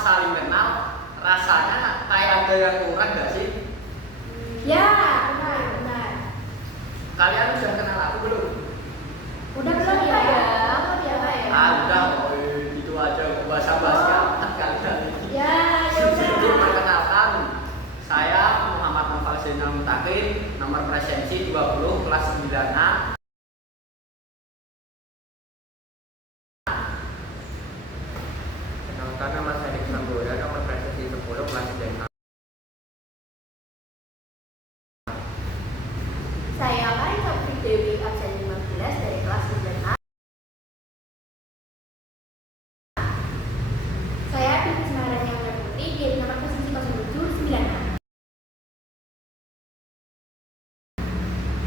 saling kenal, rasanya kayak ada yang kurang gak sih? Ya, benar. Kalian sudah kenal aku belum? Udah belum ya? Ya. Udah, gitu aja bahasa-bahasa kalian ini. Ya, Jadi udah. perkenalkan, saya Muhammad Noval Zainal Mutakin, nomor presensi 20 kelas 9A. Kenalkan, nama saya Dik Sambora, nomor presensi 10 kelas 9A. Saya Karin Sapri Dewi absen 15 dari kelas 9A. Saya Bibi Semarang yang Putri di nomor posisi 079A.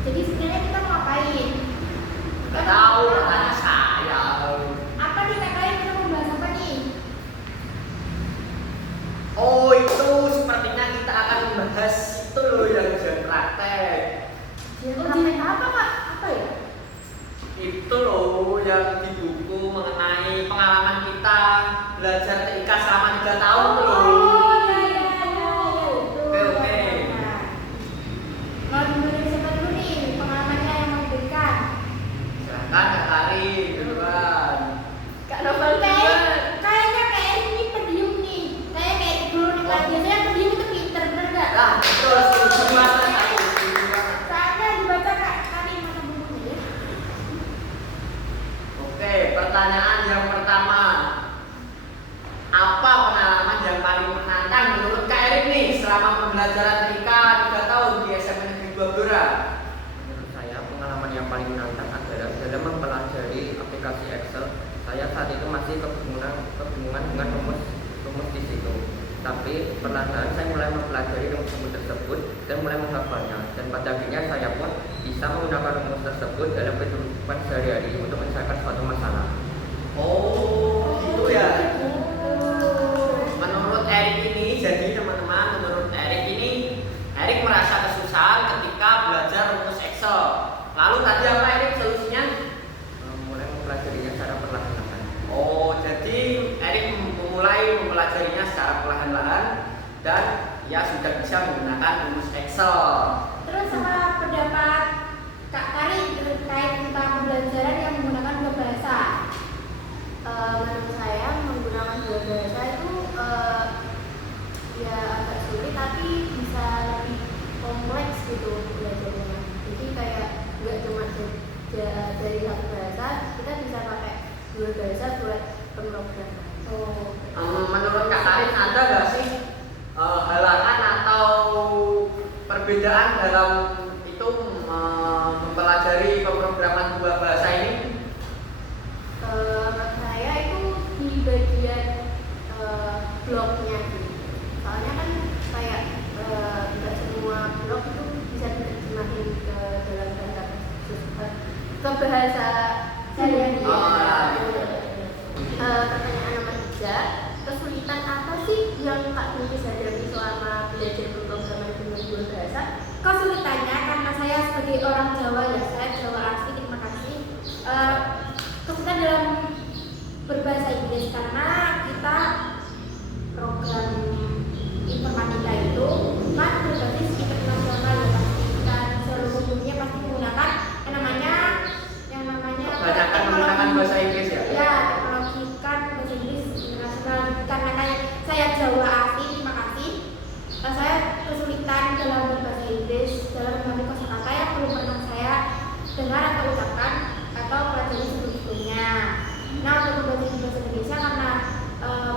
Jadi sebenarnya kita mau ngapain? Gak tahu, katanya saya. Apa nih kakak, kita mau bahas apa nih? Oh, itu sepertinya kita akan membahas itu loh yang ujian praktek. Ujian apa kak? Apa ya? Itu loh yang di buku mengenai pengalaman kita belajar TIK selama 3 tahun tuh loh. Oke. Kalau dimulai siapa dulu nih pengalamannya yang mau diberikan? Silahkan Kak Kari, duluan. Kak Novel Kayaknya kayak ini pendiam nih. Kayak dulu nih kelas biasanya pendiam itu pinter, bener nggak? Nah, betul, setuju banget. Setuju banget. Saatnya dibaca kak, tadi mana bukunya ya? Oke, pertanyaan yang pertama. Apa pengalaman yang paling menantang menurut Kak Erik nih selama pembelajaran TIK 3 tahun di SMA Negeri 2 Blora? Menurut saya, pengalaman yang paling menantang adalah dalam mempelajari aplikasi Excel. Saya saat itu masih kebingungan dengan rumus di situ. Tapi perlahan saya mulai mempelajari rumus tersebut dan mulai menghafalnya. Dan pada akhirnya saya pun bisa menggunakan rumus tersebut dalam kehidupan sehari-hari untuk menyelesaikan suatu masalah. Oh, gitu ya. Menurut Erik ini, jadi teman-teman, menurut Erik ini, Erik merasa kesusahan ketika belajar rumus Excel. Lalu tadi apa Erik solusinya? Mulai mempelajarinya secara perlahan-lahan. Oh, jadi Erik memulai mempelajarinya secara perlahan-lahan dan ia sudah bisa menggunakan rumus Excel. Terus sama pendapat Kak Kari terkait tentang pembelajaran yang menggunakan dua bahasa. Menurut saya menggunakan dua bahasa itu ya agak sulit tapi bisa lebih kompleks gitu belajarnya. Jadi kayak nggak cuma dari satu bahasa, kita bisa pakai dua bahasa buat pemrograman. Menurut Kak Karin ada nggak sih halangan atau perbedaan dalam itu mempelajari pemrograman dua bahasa ini? Menurut saya itu di bagian bloknya gitu. Soalnya kan kayak nggak semua blok itu bisa diterjemahin ke dalam bahasa ke bahasa sehari-hari. Pertanyaan nomor 3, kesulitan apa sih yang Kak Bibi hadapi selama belajar pemrograman dengan dua bahasa? Kesulitannya karena saya sebagai orang Jawa ya, saya Jawa asli, terima kasih. Kesulitan dalam berbahasa Inggris karena kita program informatika itu kan berbasis internasional ya, pasti kan seluruh dunia pasti menggunakan yang namanya Kebanyakan menggunakan bahasa Inggris ya? ya, teknologi kan bahasa Inggris internasional. Karena kayak saya Jawa asli, terima kasih. Saya kesulitan dalam berbahasa Inggris, dalam memahami kosakata yang belum pernah saya dengar atau ucapkan atau pelajari sebelum-sebelumnya. Nah, untuk membaca bahasa Indonesia karena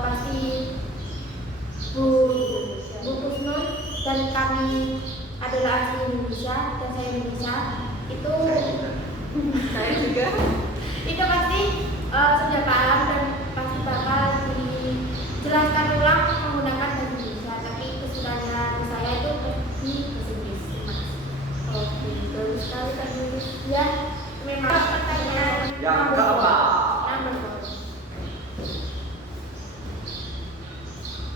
pasti Bu Kusnul dan kami adalah asli Indonesia dan saya Indonesia itu Saya juga. itu pasti sudah paham dan pasti bakal dijelaskan ulang menggunakan bahasa Indonesia, tapi kesulitannya saya itu di bahasa Inggris. Oke, bagus sekali Kak Bibi. Ya, memang pertanyaan Yang keempat.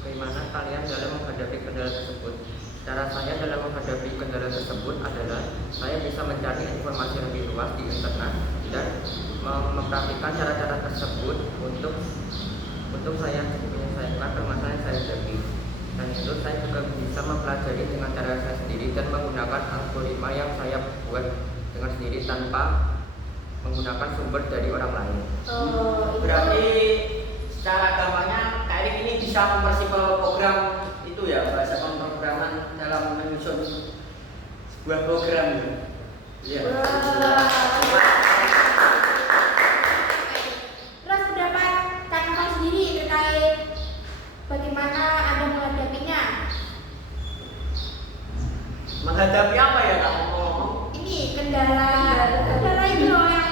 Bagaimana kalian dalam menghadapi kendala tersebut? Cara saya dalam menghadapi kendala tersebut adalah saya bisa mencari informasi lebih luas di internet dan mempraktikkan cara-cara tersebut untuk saya menyelesaikan permasalahan itu Berarti secara gampangnya Kak Erik ini bisa mempersimpel program itu ya, bahasa pemrograman dalam menyusun sebuah program ya. Iya. Terus pendapat Kak Noval sendiri terkait bagaimana Anda menghadapinya? Menghadapi apa ya Kak ngomong? Ini kendala itu loh yang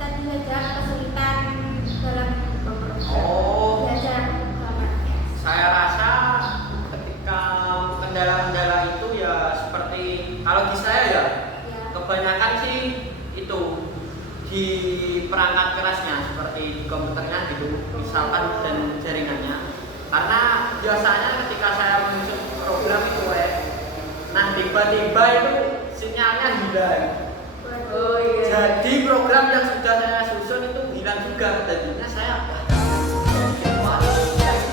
tadi saja kesulitan dalam Oh, belajar pemrogramannya. saya rasa ketika kendala-kendala itu ya seperti kalau di saya ya Ya. kebanyakan sih itu di perangkat kerasnya seperti di komputernya gitu misalkan dan jaringannya, karena biasanya ketika saya menyusun program itu nah tiba-tiba itu sinyalnya hilang. Oh iya. Jadi program yang sudah saya susun itu hilang juga. Tadinya saya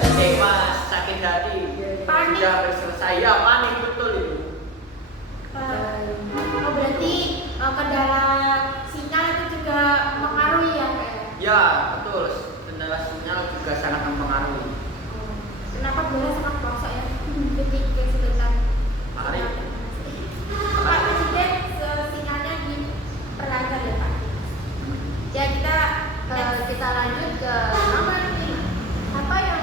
kecewa, sakit hati, Panik. sudah selesai ya panik betul itu. Oh berarti kendala sinyal itu juga mempengaruhi ya Kak? Ya betul, kendala sinyal juga sangat mempengaruhi. Kenapa bola sangat pelosok ya? Jadi kesulitan. Mari. Pak Presiden sinyalnya diperlancar ya Pak. Ya Kita lanjut ke nomor 5. Apa yang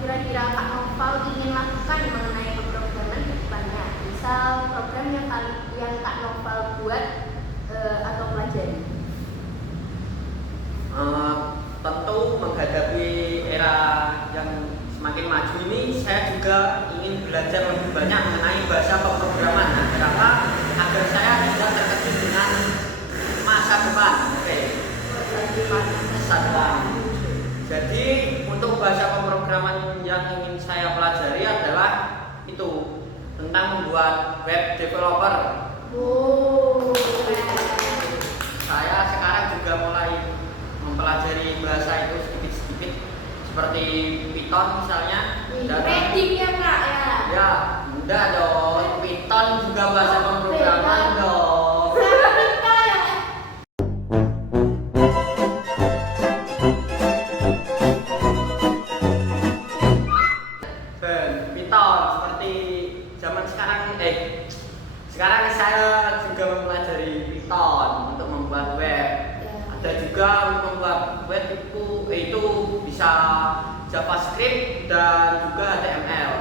kira-kira Kak Noval ingin lakukan mengenai pemrograman ke depannya? Misal program yang Kak Noval buat atau pelajari. Tentu menghadapi era yang semakin maju ini, saya juga ingin belajar lebih banyak mengenai bahasa pemrograman. Kenapa? Agar saya tidak terkejut dengan masa depan. Oke. Masa depan. Jadi untuk bahasa pemrograman yang ingin saya pelajari adalah itu tentang membuat web developer. Oh. Saya sekarang juga mulai mempelajari bahasa itu sedikit-sedikit seperti Python misalnya. Trading ya Kak ya. Ya, mudah dong. Python juga bahasa pemrograman dong. Saya minta ya. Python seperti zaman sekarang sekarang saya juga mempelajari Python untuk membuat web. Ada juga untuk membuat web itu bisa JavaScript dan juga HTML.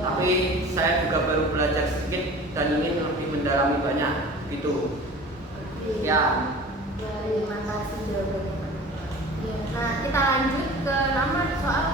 Tapi saya juga baru belajar sedikit dan ingin lebih mendalami banyak gitu. Ya. Terima kasih jawabannya. Nah, kita lanjut ke nomor soal